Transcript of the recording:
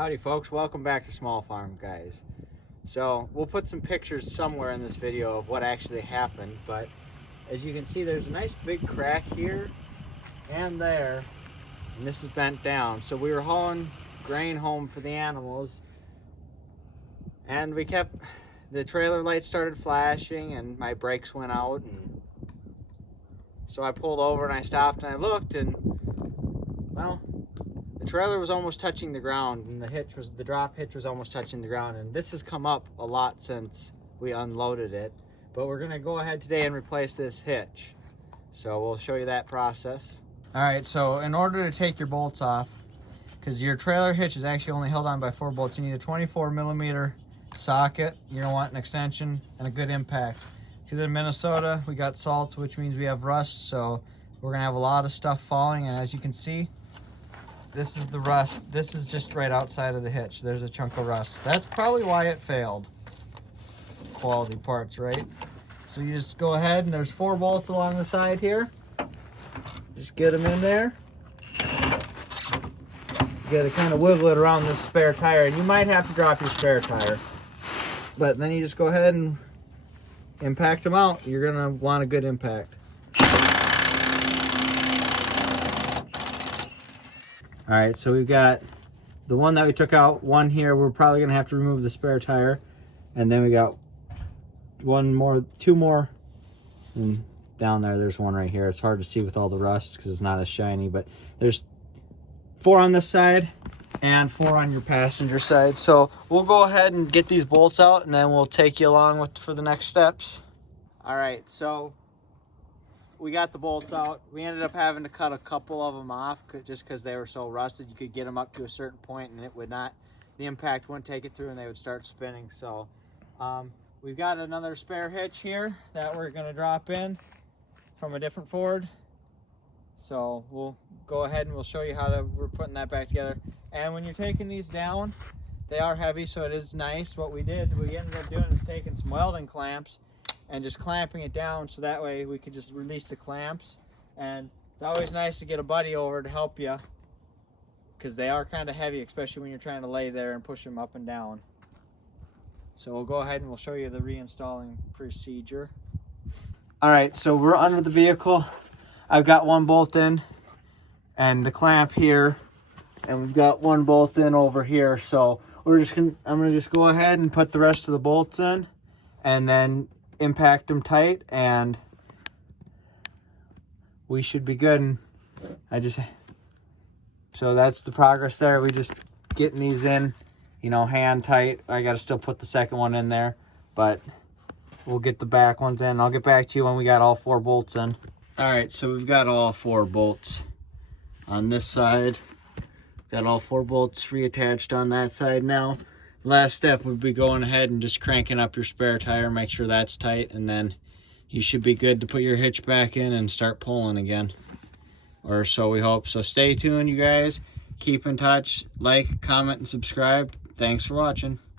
Howdy folks, welcome back to Small Farm Guys. So we'll put some pictures somewhere in this video of what actually happened, but as you can see there's a nice big crack here and there, and this is bent down. So we were hauling grain home for the animals, and the trailer lights started flashing and my brakes went out, and so I pulled over and I stopped and I looked, and well, the trailer was almost touching the ground, and the drop hitch was almost touching the ground, and this has come up a lot since we unloaded it. But we're gonna go ahead today and replace this hitch. So we'll show you that process. All right, so in order to take your bolts off, because your trailer hitch is actually only held on by 4 bolts, you need a 24 millimeter socket. You're gonna want an extension and a good impact. Because in Minnesota, we got salt, which means we have rust, so we're gonna have a lot of stuff falling, and as you can see, this is the rust. This is just right outside of the hitch. There's a chunk of rust. That's probably why it failed. Quality parts, right? So you just go ahead, and there's 4 bolts along the side here. Just get them in there. You gotta kind of wiggle it around this spare tire, and you might have to drop your spare tire. But then you just go ahead and impact them out. You're gonna want a good impact. All right, so we've got the one that we took out, one here. We're probably gonna have to remove the spare tire. And then we got two more. And down there's one right here. It's hard to see with all the rust because it's not as shiny, but there's 4 on this side and 4 on your passenger side. So we'll go ahead and get these bolts out, and then we'll take you along for the next steps. All right, so we got the bolts out. We ended up having to cut a couple of them off just because they were so rusted. You could get them up to a certain point and the impact wouldn't take it through and they would start spinning. So we've got another spare hitch here that we're gonna drop in from a different Ford. So we'll go ahead and we'll show you we're putting that back together. And when you're taking these down, they are heavy, so it is nice. What we ended up doing is taking some welding clamps and just clamping it down, so that way we could just release the clamps. And it's always nice to get a buddy over to help you, because they are kind of heavy, especially when you're trying to lay there and push them up and down. So we'll go ahead and we'll show you the reinstalling procedure. All right, so we're under the vehicle. I've got 1 bolt in and the clamp here, and we've got 1 bolt in over here. So I'm gonna just go ahead and put the rest of the bolts in, and then impact them tight, and we should be good. And so that's the progress there. We just getting these in, hand tight. I got to still put the second one in there, but we'll get the back ones in. I'll get back to you when we got all 4 bolts in. All right, so we've got all 4 bolts on this side. Got all 4 bolts reattached on that side now. Last step would be going ahead and just cranking up your spare tire, make sure that's tight, and then you should be good to put your hitch back in and start pulling again. Or so we hope. So stay tuned, you guys. Keep in touch. Like, comment, and subscribe. Thanks for watching.